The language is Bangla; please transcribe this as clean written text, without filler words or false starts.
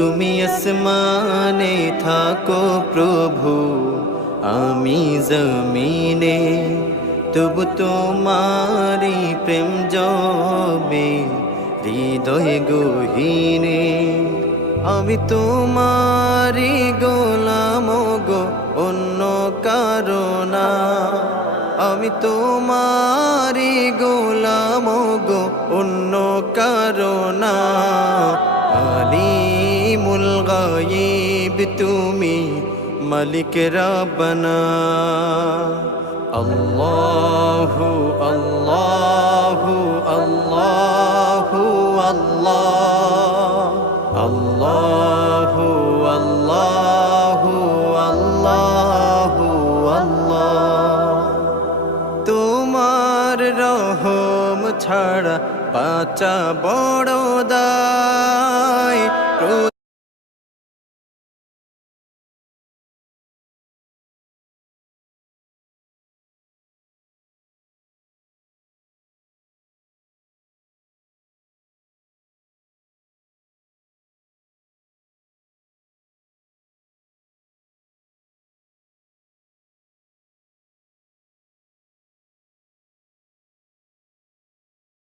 তুমি আসমানে থাকো প্রভু, আমি জমিনে, তবু তোমারি প্রেম জমে হৃদয় গহীনে। আমি তোমারি গোলাম গো, অন্য কারো না। আমি তোমারি গোলাম গো, অন্য কারো না। আলিমুল গায়ব তুমি, মালিক রাব্বানা। আল্লাহু আল্লাহু আল্লাহু আল্লাহ, আল্লাহু আল্লাহু আল্লাহু আল্লাহ। তোমার রহম ছাড়া বাঁচা বড় দায়।